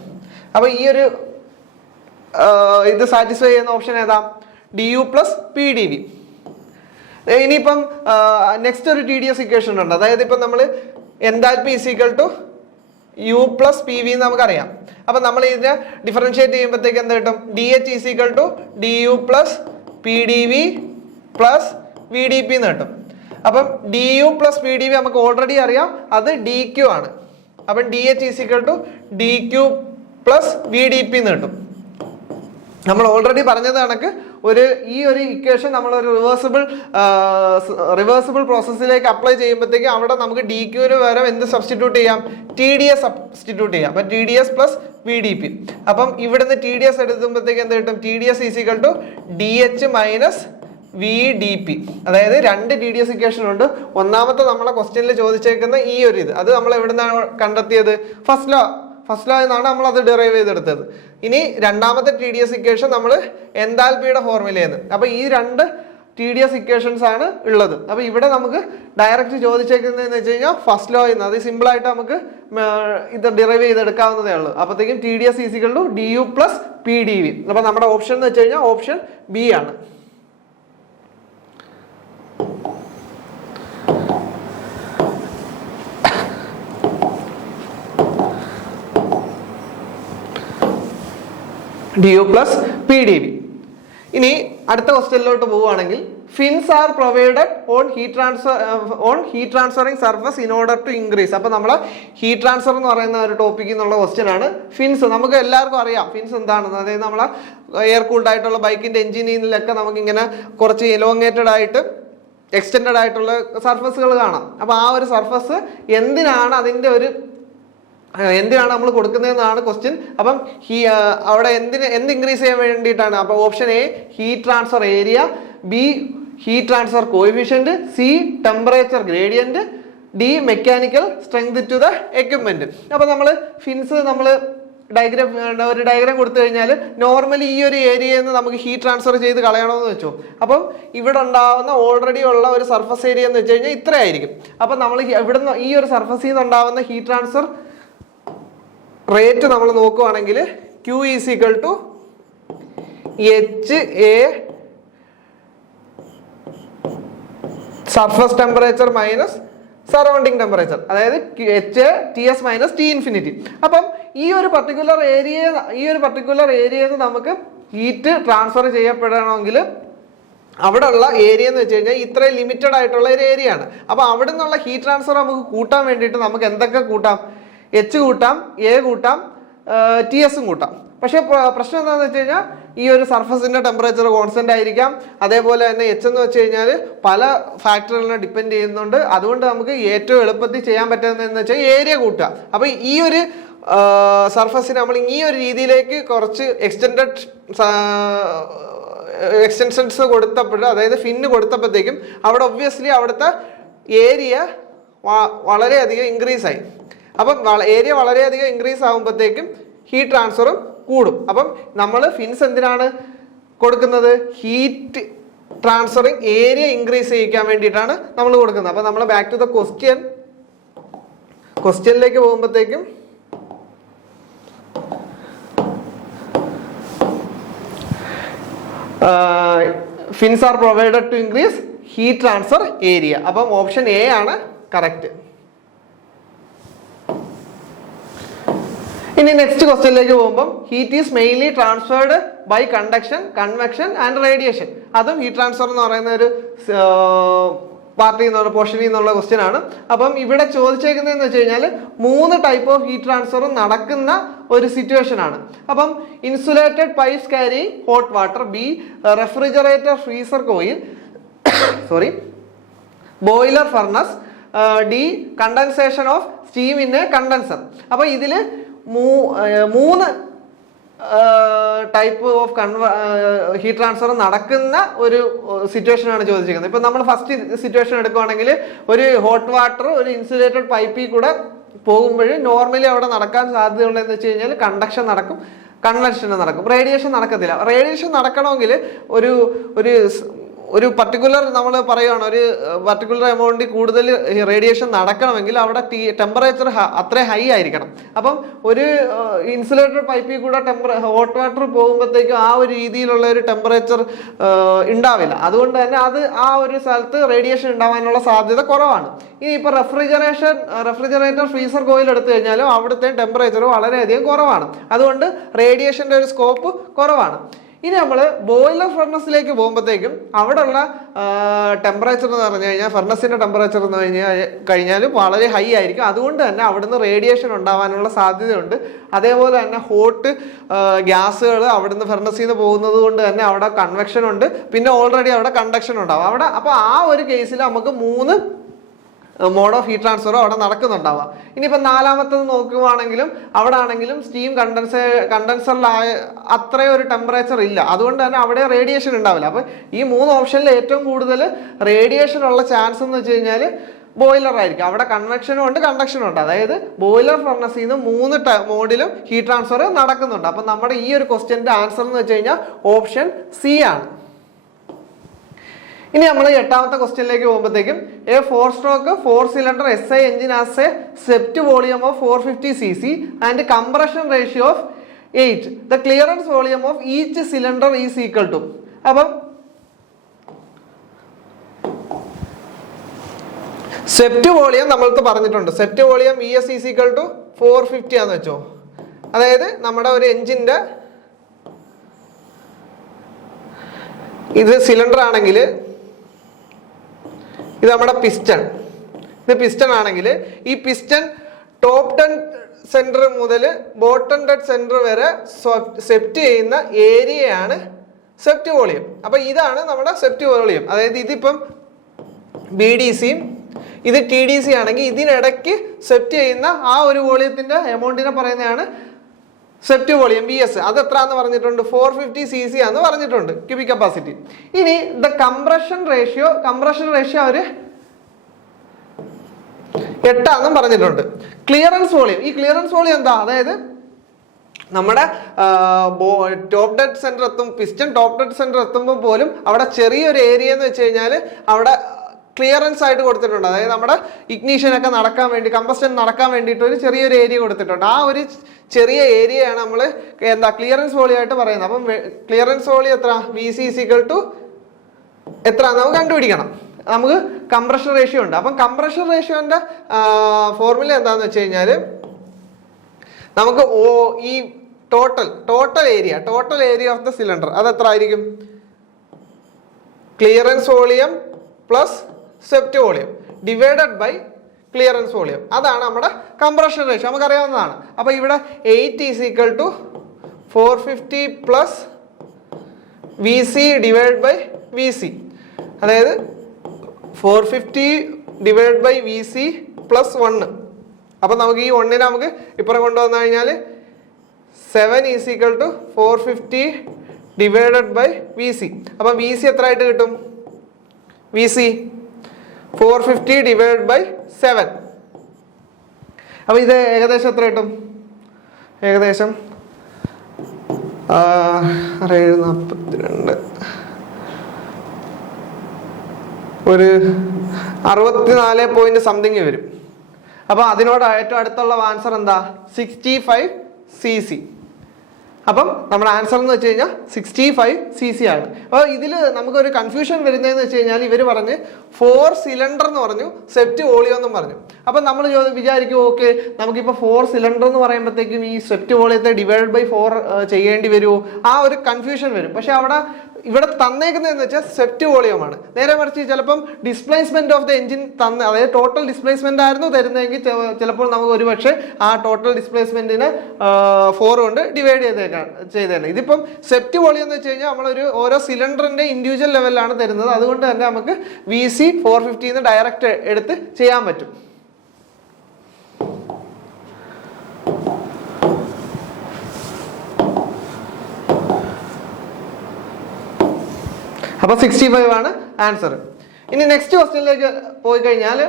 അപ്പൊ ഈ ഒരു ഇത് സാറ്റിസ്ഫൈ ചെയ്യുന്ന ഓപ്ഷൻ ഏതാ? DU plus PdV. ഇനിയിപ്പം നെക്സ്റ്റ് ഒരു TDS ഇക്വേഷൻ ഉണ്ട്. അതായത് ഇപ്പം നമ്മൾ enthalpy is equal to U plus PV നമുക്കറിയാം. അപ്പൊ നമ്മൾ ഇതിനെ ഡിഫറൻഷിയേറ്റ് ചെയ്യുമ്പോഴത്തേക്ക് എന്ത് കിട്ടും? DH is equal to DU plus PdV plus VdP എന്ന് കിട്ടും. അപ്പം DU പ്ലസ് PdV നമുക്ക് ഓൾറെഡി അറിയാം, അത് DQ ആണ്. അപ്പം DH is equal to DQ plus VdP എന്ന് കിട്ടും. നമ്മൾ ഓൾറെഡി പറഞ്ഞത് കണക്ക് ഈ ഒരു ഇക്വേഷൻ നമ്മൾ ഒരു റിവേഴ്സിബിൾ പ്രോസസ്സിലേക്ക് അപ്ലൈ ചെയ്യുമ്പോഴത്തേക്ക് അവിടെ നമുക്ക് DQന് പകരം എന്ത് സബ്സ്റ്റിറ്റ്യൂട്ട് ചെയ്യാം? TDS സബ്സ്റ്റിറ്റ്യൂട്ട് ചെയ്യാം. അപ്പം TDS പ്ലസ് VdP. അപ്പം ഇവിടുന്ന് TDS എടുക്കുമ്പോഴത്തേക്ക് എന്ത് കിട്ടും? TDS is equal to DH minus VdP. അതായത് രണ്ട് TDS ഇക്വേഷൻ ഉണ്ട്. ഒന്നാമത്തെ നമ്മളെ ക്വസ്റ്റ്യനിൽ ചോദിച്ചേക്കുന്ന ഈ ഒരു ഇത് അത് നമ്മൾ എവിടുന്നാണ് കണ്ടെത്തിയത്? ഫസ്റ്റ് ലോ എന്നാണ് നമ്മൾ അത് ഡിറൈവ് ചെയ്തെടുത്തത്. ഇനി രണ്ടാമത്തെ TDS ഇക്വേഷൻ നമ്മൾ എൻതാൽപ്പിയുടെ ഫോർമുലയാണ്. അപ്പൊ ഈ രണ്ട് TDS ഇക്വേഷൻസ് ആണ് ഉള്ളത്. അപ്പൊ ഇവിടെ നമുക്ക് ഡയറക്റ്റ് ചോദിച്ചേക്കുന്നതെന്ന് വെച്ച് കഴിഞ്ഞാൽ ഫസ്റ്റ് ലോ എന്ന്, അത് സിമ്പിൾ ആയിട്ട് നമുക്ക് ഇത് ഡിറൈവ് ചെയ്തെടുക്കാവുന്നതേ ഉള്ളൂ. അപ്പോഴത്തേക്കും TDS is equal to DU plus PdV. അപ്പൊ നമ്മുടെ ഓപ്ഷൻ എന്ന് വെച്ച് കഴിഞ്ഞാൽ ഓപ്ഷൻ B ആണ്. DU plus PdV. ഇനി അടുത്ത ക്വസ്റ്റ്യനിലോട്ട് പോവുകയാണെങ്കിൽ fins are provided on heat transferring surface in order to increase. അപ്പോൾ നമ്മൾ ഹീറ്റ് ട്രാൻസ്ഫർ എന്ന് പറയുന്ന ഒരു ടോപ്പിക്കിൽ നിന്നുള്ള ക്വസ്റ്റ്യൻ ആണ് ഫിൻസ്. നമുക്ക് എല്ലാവർക്കും അറിയാം ഫിൻസ് എന്താണെന്ന്. അതായത് നമ്മളെ എയർ കൂൾഡ് ആയിട്ടുള്ള ബൈക്കിന്റെ എഞ്ചിനിലൊക്കെ നമുക്ക് ഇങ്ങനെ കുറച്ച് എലോങ്ങേറ്റഡ് ആയിട്ട് എക്സ്റ്റെൻഡഡ് ആയിട്ടുള്ള സർഫസുകൾ കാണാം. അപ്പോൾ ആ ഒരു സർഫസ് എന്തിനാണ് അതിൻ്റെ ഒരു എന്തിനാണ് നമ്മൾ കൊടുക്കുന്നതെന്നാണ് ക്വസ്റ്റ്യൻ. അപ്പം അവിടെ എന്ത് ഇൻക്രീസ് ചെയ്യാൻ വേണ്ടിയിട്ടാണ്? അപ്പൊ option A heat transfer area, B heat transfer coefficient, C temperature gradient, D mechanical strength to the equipment. അപ്പൊ നമ്മൾ ഫിൻസ് ഒരു ഡയഗ്രാം കൊടുത്തു കഴിഞ്ഞാൽ നോർമലി ഈ ഒരു ഏരിയയിൽ നിന്ന് നമുക്ക് ഹീറ്റ് ട്രാൻസ്ഫർ ചെയ്ത് കളയണമെന്ന് വെച്ചോ. അപ്പം ഇവിടെ ഉണ്ടാവുന്ന ഓൾറെഡി ഉള്ള ഒരു സർഫസ് ഏരിയ എന്ന് വെച്ച് കഴിഞ്ഞാൽ ഇത്രയായിരിക്കും. അപ്പം നമ്മൾ ഇവിടുന്ന് ഈ ഒരു സർഫസിൽ നിന്ന് ഉണ്ടാവുന്ന ഹീറ്റ് ട്രാൻസ്ഫർ റേറ്റ് നമ്മൾ നോക്കുവാണെങ്കിൽ Q is equal to HA surface temperature minus surrounding temperature, അതായത് HA TS minus T infinity. അപ്പം ഈ ഒരു പർട്ടിക്കുലർ ഏരിയയിൽ നിന്ന് നമുക്ക് ഹീറ്റ് ട്രാൻസ്ഫർ ചെയ്യപ്പെടണമെങ്കിൽ അവിടെ ഉള്ള ഏരിയ എന്ന് വെച്ച് കഴിഞ്ഞാൽ ഇത്രയും ലിമിറ്റഡ് ആയിട്ടുള്ള ഒരു ഏരിയ ആണ്. അപ്പൊ അവിടെ നിന്നുള്ള ഹീറ്റ് ട്രാൻസ്ഫർ നമുക്ക് കൂട്ടാൻ വേണ്ടിയിട്ട് നമുക്ക് എന്തൊക്കെ കൂട്ടാം? H കൂട്ടാം, A കൂട്ടാം, TS കൂട്ടാം. പക്ഷെ പ്രശ്നം എന്താണെന്ന് വെച്ച് കഴിഞ്ഞാൽ ഈ ഒരു സർഫസിന്റെ ടെമ്പറേച്ചർ കോൺസ്റ്റന്റ് ആയിരിക്കാം. അതേപോലെ തന്നെ H എന്ന് വെച്ച് കഴിഞ്ഞാൽ പല ഫാക്ടറുകളെ ഡിപ്പെൻഡ് ചെയ്യുന്നുണ്ട്. അതുകൊണ്ട് നമുക്ക് ഏറ്റവും എളുപ്പത്തിൽ ചെയ്യാൻ പറ്റുന്നതെന്ന് വെച്ചാൽ ഏരിയ കൂട്ടുക. അപ്പൊ ഈ ഒരു സർഫസിന് നമ്മൾ ഈ ഒരു രീതിയിലേക്ക് കുറച്ച് എക്സ്റ്റൻഷൻസ് കൊടുത്തപ്പോൾ, അതായത് ഫിന്ന് കൊടുത്തപ്പോഴത്തേക്കും അവിടെ ഒബ്വിയസ്ലി അവിടുത്തെ ഏരിയ വളരെയധികം ഇൻക്രീസ് ആയി. അപ്പം ഏരിയ വളരെയധികം ഇൻക്രീസ് ആകുമ്പോഴത്തേക്കും ഹീറ്റ് ട്രാൻസ്ഫറും കൂടും. അപ്പം നമ്മൾ ഫിൻസ് എന്തിനാണ് കൊടുക്കുന്നത്? ഹീറ്റ് ട്രാൻസ്ഫറിങ് ഏരിയ ഇൻക്രീസ് ചെയ്യിക്കാൻ വേണ്ടിയിട്ടാണ് നമ്മൾ കൊടുക്കുന്നത്. അപ്പം നമ്മൾ ബാക്ക് ടു ദ ക്വസ്റ്റ്യനിലേക്ക് പോകുമ്പോഴത്തേക്കും fins are provided to increase heat transfer area. അപ്പം ഓപ്ഷൻ എ ആണ് കറക്റ്റ്. ഇനി നെക്സ്റ്റ് ക്വസ്റ്റ്യനിലേക്ക് പോകുമ്പോൾ heat is mainly transferred by conduction, convection and radiation. അതും ഹീറ്റ് ട്രാൻസ്ഫർ എന്ന് പറയുന്ന ഒരു പോർഷനിൽ നിന്നുള്ള ക്വസ്റ്റ്യൻ ആണ്. അപ്പം ഇവിടെ ചോദിച്ചേക്കുന്നതെന്ന് വെച്ച് കഴിഞ്ഞാൽ 3 ടൈപ്പ് ഓഫ് ഹീറ്റ് ട്രാൻസ്ഫറും നടക്കുന്ന ഒരു സിറ്റുവേഷൻ ആണ്. അപ്പം insulated pipes carry hot water, B refrigerator freezer coil, boiler furnace, D condensation of steam in A condenser. അപ്പൊ ഇതില് 3 ടൈപ്പ് ഓഫ് ഹീറ്റ് ട്രാൻസ്ഫർ നടക്കുന്ന ഒരു സിറ്റുവേഷൻ ആണ് ചോദിച്ചിരിക്കുന്നത്. ഇപ്പൊ നമ്മൾ ഫസ്റ്റ് സിറ്റുവേഷൻ എടുക്കുവാണെങ്കിൽ ഒരു ഹോട്ട് വാട്ടർ ഒരു ഇൻസുലേറ്റഡ് പൈപ്പിൽ കൂടെ പോകുമ്പോൾ നോർമലി അവിടെ നടക്കാൻ സാധ്യതയുള്ളതെന്ന് വെച്ച് കഴിഞ്ഞാൽ കണ്ടക്ഷൻ നടക്കും, കൺവെൻഷൻ നടക്കും, റേഡിയേഷൻ നടക്കത്തില്ല. റേഡിയേഷൻ നടക്കണമെങ്കിൽ ഒരു പർട്ടിക്കുലർ നമ്മൾ പറയുകയാണ്, ഒരു പർട്ടിക്കുലർ എമൗണ്ടിൽ കൂടുതൽ റേഡിയേഷൻ നടക്കണമെങ്കിൽ അവിടെ ടെമ്പറേച്ചർ അത്ര ഹൈ ആയിരിക്കണം. അപ്പം ഒരു ഇൻസുലേറ്റഡ് പൈപ്പിൽ കൂടെ ഹോട്ട് വാട്ടർ പോകുമ്പോഴത്തേക്കും ആ ഒരു രീതിയിലുള്ള ഒരു ടെമ്പറേച്ചർ ഉണ്ടാവില്ല. അതുകൊണ്ട് തന്നെ ആ ഒരു സ്ഥലത്ത് റേഡിയേഷൻ ഉണ്ടാവാനുള്ള സാധ്യത കുറവാണ്. ഇനി ഇപ്പൊ റെഫ്രിജറേറ്റർ ഫ്രീസർ കോയിൽ എടുത്തു കഴിഞ്ഞാലും അവിടുത്തെ ടെമ്പറേച്ചർ വളരെയധികം കുറവാണ്. അതുകൊണ്ട് റേഡിയേഷന്റെ ഒരു സ്കോപ്പ് കുറവാണ്. ഇനി നമ്മൾ ബോയിലർ ഫർണസിലേക്ക് പോകുമ്പോഴത്തേക്കും അവിടെയുള്ള ടെമ്പറേച്ചർ എന്ന് പറഞ്ഞു കഴിഞ്ഞാൽ ഫർണസിന്റെ ടെമ്പറേച്ചർ എന്ന് കഴിഞ്ഞാൽ വളരെ ഹൈ ആയിരിക്കും. അതുകൊണ്ട് തന്നെ അവിടുന്ന് റേഡിയേഷൻ ഉണ്ടാവാനുള്ള സാധ്യതയുണ്ട്. അതേപോലെ തന്നെ ഹോട്ട് ഗ്യാസുകൾ അവിടുന്ന് ഫർണസിൽ നിന്ന് പോകുന്നത് കൊണ്ട് തന്നെ അവിടെ കൺവെക്ഷൻ ഉണ്ട്, പിന്നെ ഓൾറെഡി അവിടെ കണ്ടക്ഷൻ ഉണ്ടാവും അവിടെ. അപ്പോൾ ആ ഒരു കേസിൽ നമുക്ക് 3 മോഡ് ഓഫ് ഹീറ്റ് ട്രാൻസ്ഫറും അവിടെ നടക്കുന്നുണ്ടാവാം. ഇനിയിപ്പോൾ 4മത്തത് നോക്കുകയാണെങ്കിലും അവിടെ ആണെങ്കിലും സ്റ്റീം കണ്ടൻസറിലായ അത്രയും ഒരു ടെമ്പറേച്ചർ ഇല്ല. അതുകൊണ്ട് തന്നെ അവിടെ റേഡിയേഷൻ ഉണ്ടാവില്ല. അപ്പോൾ ഈ 3 ഓപ്ഷനിൽ ഏറ്റവും കൂടുതൽ റേഡിയേഷൻ ഉള്ള ചാൻസ് എന്ന് വെച്ച് കഴിഞ്ഞാൽ ബോയിലർ ആയിരിക്കും. അവിടെ കൺവെക്ഷനും ഉണ്ട്, കണ്ടക്ഷനും ഉണ്ട്. അതായത് ബോയിലർ ഫർണസിൽ നിന്ന് 3 മോഡിലും ഹീറ്റ് ട്രാൻസ്ഫർ നടക്കുന്നുണ്ട്. അപ്പം നമ്മുടെ ഈ ഒരു ക്വസ്റ്റ്യൻ്റെ ആൻസർ എന്ന് വെച്ച് കഴിഞ്ഞാൽ ഓപ്ഷൻ സി ആണ്. ഇനി നമ്മൾ 8മത്തെ ക്വസ്റ്റ്യനിലേക്ക് പോകുമ്പോഴത്തേക്കും A 4-stroke 4-cylinder SI engine has a swept volume of 450 cc and compression ratio of 8. The clearance volume of each cylinder is equal to. അപ്പം സെപ്റ്റ് വോളിയം നമ്മൾക്ക് പറഞ്ഞിട്ടുണ്ട്. Sept volume VS is equal to 450 ആണെന്ന് വെച്ചോ. അതായത് നമ്മുടെ ഒരു എഞ്ചിന്റെ ഇത് സിലിണ്ടർ ആണെങ്കിൽ ഇത് നമ്മുടെ ഇത് പിസ്റ്റൺ ആണെങ്കിൽ ഈ പിസ്റ്റൺ ടോപ്പ് ഡെഡ് സെന്റർ മുതൽ ബോട്ടം ഡെഡ് സെന്റർ വരെ സെപ്റ്റ് ചെയ്യുന്ന ഏരിയയാണ് സെപ്റ്റ് വോളിയം. അപ്പൊ ഇതാണ് നമ്മുടെ സെപ്റ്റ് വോളിയം. അതായത് ഇതിപ്പം BDCയും ഇത് TDC ആണെങ്കിൽ ഇതിനിടയ്ക്ക് സെപ്റ്റ് ചെയ്യുന്ന ആ ഒരു വോളിയത്തിന്റെ എമൗണ്ടിനെ പറയുന്നതാണ് സെപ്റ്റ് വോളിയം VS. അത് എത്രയാണെന്ന് പറഞ്ഞിട്ടുണ്ട്? 450 cc ആണെന്ന് പറഞ്ഞിട്ടുണ്ട് ക്യൂബിക് കപ്പാസിറ്റി. ഇനി ദ കംപ്രഷൻ റേഷ്യോ അവർ 8 ആണെന്നും പറഞ്ഞിട്ടുണ്ട്. ക്ലിയറൻസ് വോളിയം, ഈ ക്ലിയറൻസ് വോളിയം എന്താ? അതായത് നമ്മുടെ top dead centre piston top dead centre എത്തുമ്പോൾ പോലും അവിടെ ചെറിയൊരു ഏരിയ എന്ന് വെച്ച് കഴിഞ്ഞാൽ അവിടെ ക്ലിയറൻസ് ആയിട്ട് കൊടുത്തിട്ടുണ്ട്. അതായത് നമ്മുടെ ഇഗ്നീഷനൊക്കെ നടക്കാൻ വേണ്ടി, കമ്പസ്റ്റൻ നടക്കാൻ വേണ്ടിയിട്ട് ഒരു ചെറിയൊരു ഏരിയ കൊടുത്തിട്ടുണ്ട്. ആ ഒരു ചെറിയ ഏരിയയാണ് നമ്മൾ എന്താ ക്ലിയറൻസ് വോളിയം ആയിട്ട് പറയുന്നത്. അപ്പം ക്ലിയറൻസ് വോളിയം എത്ര? VC = എത്ര നമുക്ക് കണ്ടുപിടിക്കണം. നമുക്ക് കംപ്രഷൻ റേഷ്യോ ഉണ്ട്. അപ്പം കംപ്രഷൻ റേഷ്യോന്റെ ഫോർമുല എന്താന്ന് വെച്ച് കഴിഞ്ഞാൽ നമുക്ക് ഈ total area of the cylinder അത് എത്ര ആയിരിക്കും? Clearance volume plus swept volume divided by clearance volume. അതാണ് നമ്മുടെ കംപ്രഷൻ റേഷ്യോ, നമുക്കറിയാവുന്നതാണ്. അപ്പൊ ഇവിടെ 8 = 450 plus VC divide by VC. അതായത് 450 ഡിവൈഡ് ബൈ VC പ്ലസ് 1. അപ്പൊ നമുക്ക് ഈ 1നെ നമുക്ക് ഇപ്പുറം കൊണ്ടുവന്നു കഴിഞ്ഞാൽ 7 = 450 ഡിവൈഡഡ് ബൈ VC. അപ്പൊ VC എത്ര ആയിട്ട് കിട്ടും? VC 450 divide by 7. അപ്പൊ ഇത് ഏകദേശം എത്ര കിട്ടും? ഏകദേശം 642 ഒരു 64 പോയിന്റ് സംതിങ് വരും. അപ്പൊ അതിനോട് ഏറ്റവും അടുത്തുള്ള ആൻസർ എന്താ? 65 cc. അപ്പം നമ്മുടെ ആൻസർ എന്ന് വെച്ച് കഴിഞ്ഞാൽ 65 cc ആണ്. അപ്പോൾ ഇതിൽ നമുക്കൊരു കൺഫ്യൂഷൻ വരുന്നതെന്ന് വെച്ച് കഴിഞ്ഞാൽ ഇവർ പറഞ്ഞ് 4 സിലിണ്ടർ എന്ന് പറഞ്ഞു, സെപ്റ്റ് വോളിയം എന്നും പറഞ്ഞു. അപ്പം നമ്മൾ വിചാരിക്കും ഓക്കെ നമുക്കിപ്പോൾ 4 സിലിണ്ടർ എന്ന് പറയുമ്പോഴത്തേക്കും ഈ സെപ്റ്റ് വോളിയത്തെ ഡിവൈഡ് ബൈ 4 ചെയ്യേണ്ടി വരുമോ? ആ ഒരു കൺഫ്യൂഷൻ വരും. പക്ഷെ ഇവിടെ തന്നേക്കുന്നതെന്ന് വെച്ചാൽ സെപ്റ്റ് വോളിയമാണ്. നേരെ മറിച്ച് ചിലപ്പം ഡിസ്പ്ലേസ്മെന്റ് ഓഫ് ദ എഞ്ചിൻ അതായത് ടോട്ടൽ ഡിസ്പ്ലേസ്മെന്റ് ആയിരുന്നു തരുന്നതെങ്കിൽ ചിലപ്പോൾ നമുക്ക് ഒരുപക്ഷെ ആ ടോട്ടൽ ഡിസ്പ്ലേസ്മെന്റിനെ 4 കൊണ്ട് ഡിവൈഡ് ചെയ്തേക്കാം. ഇതിപ്പം സെപ്റ്റ് വോളിയം എന്ന് വെച്ച് കഴിഞ്ഞാൽ നമ്മളൊരു ഓരോ സിലിണ്ടറിന്റെ ഇൻഡിവിജ്വൽ ലെവലിലാണ് തരുന്നത്. അതുകൊണ്ട് തന്നെ നമുക്ക് VC 450 ഡയറക്റ്റ് എടുത്ത് ചെയ്യാൻ പറ്റും. അപ്പൊ 65 ആണ് ആൻസർ. ഇനി നെക്സ്റ്റ് ക്വസ്റ്റ്യനിലേക്ക് പോയി കഴിഞ്ഞാൽ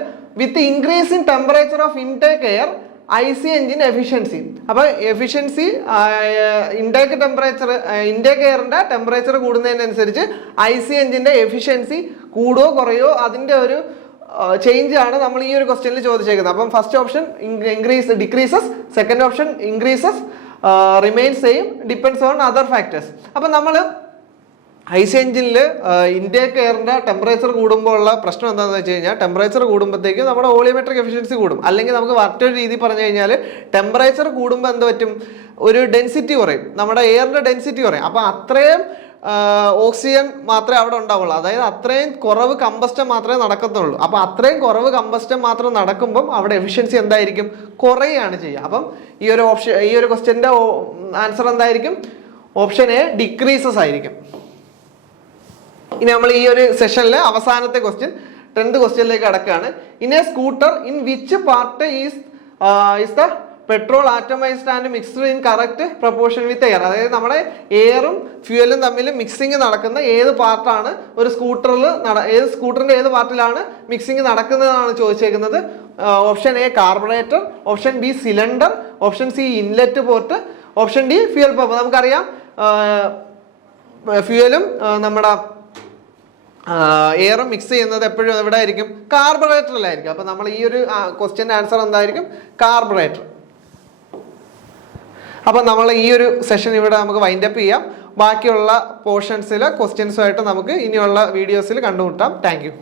with increase in temperature of intake air IC engine efficiency. അപ്പൊ എഫിഷ്യൻസി ഇൻടേക്ക് എയറിന്റെ ടെമ്പറേച്ചർ കൂടുന്നതിനനുസരിച്ച് IC എഞ്ചിന്റെ എഫിഷ്യൻസി കൂടുകയോ കുറയോ അതിന്റെ ഒരു ചേഞ്ച് ആണ് നമ്മൾ ഈ ഒരു ക്വസ്റ്റ്യനിൽ ചോദിച്ചേക്കുന്നത്. അപ്പം first option decreases, second option increases, remain same, depends on other factors. അപ്പം നമ്മൾ IC എഞ്ചിനിൽ ഇൻടേക്ക് എയറിന്റെ ടെമ്പറേച്ചർ കൂടുമ്പോൾ ഉള്ള പ്രശ്നം എന്താണെന്ന് വെച്ച് കഴിഞ്ഞാൽ ടെമ്പറേച്ചർ കൂടുമ്പോഴത്തേക്കും നമ്മുടെ വോളിയോമെട്രിക് എഫിഷ്യൻസി കൂടും. അല്ലെങ്കിൽ നമുക്ക് മറ്റൊരു രീതി പറഞ്ഞു കഴിഞ്ഞാൽ ടെമ്പറേച്ചർ കൂടുമ്പോൾ എന്ത് പറ്റും? ഒരു ഡെൻസിറ്റി കുറയും, നമ്മുടെ എയറിന്റെ ഡെൻസിറ്റി കുറയും. അപ്പൊ അത്രയും ഓക്സിജൻ മാത്രമേ അവിടെ ഉണ്ടാവുള്ളൂ. അതായത് അത്രയും കുറവ് കമ്പസ്റ്റൻ മാത്രമേ നടക്കത്തുള്ളൂ. അപ്പൊ അത്രയും കുറവ് കമ്പസ്റ്റൻ മാത്രം നടക്കുമ്പം അവിടെ എഫിഷ്യൻസി എന്തായിരിക്കും? കുറയുകയാണ് ചെയ്യുക. അപ്പം ഈ ഒരു ക്വസ്റ്റ്യന്റെ ആൻസർ എന്തായിരിക്കും? ഓപ്ഷൻ എ ഡിക്രീസസ് ആയിരിക്കും. ഇനി നമ്മൾ ഈ ഒരു സെഷനിലെ അവസാനത്തെ ക്വസ്റ്റ്യൻ 10th ക്വസ്റ്റ്യനിലേക്ക് കടക്കുകയാണ്. In A scooter in which part is the petrol atomised and mixed in correct proportion with air. അതായത് നമ്മുടെ എയറും ഫ്യൂവലും തമ്മിൽ മിക്സിങ് നടക്കുന്ന ഏത് പാർട്ടാണ് ഒരു സ്കൂട്ടറിന്റെ ഏത് പാർട്ടിലാണ് മിക്സിങ് നടക്കുന്നതാണ് ചോദിച്ചേക്കുന്നത്. Option A carburettor, option B cylinder, option C inlet port, option D fuel pump. നമുക്കറിയാം ഫ്യൂവലും നമ്മുടെ എയറും മിക്സ് ചെയ്യുന്നത് എപ്പോഴും എവിടെ ആയിരിക്കും? കാർബറേറ്ററിലായിരിക്കും. അപ്പൊ നമ്മൾ ഈ ഒരു ക്വസ്റ്റ്യന്റെ ആൻസർ എന്തായിരിക്കും? കാർബറേറ്റർ. അപ്പൊ നമ്മൾ ഈ ഒരു സെഷൻ ഇവിടെ നമുക്ക് വൈൻഡ് അപ്പ് ചെയ്യാം. ബാക്കിയുള്ള പോർഷൻസിലെ ക്വസ്റ്റ്യൻസുമായിട്ട് നമുക്ക് ഇനിയുള്ള വീഡിയോസിൽ കണ്ടുമുട്ടാം. Thank you.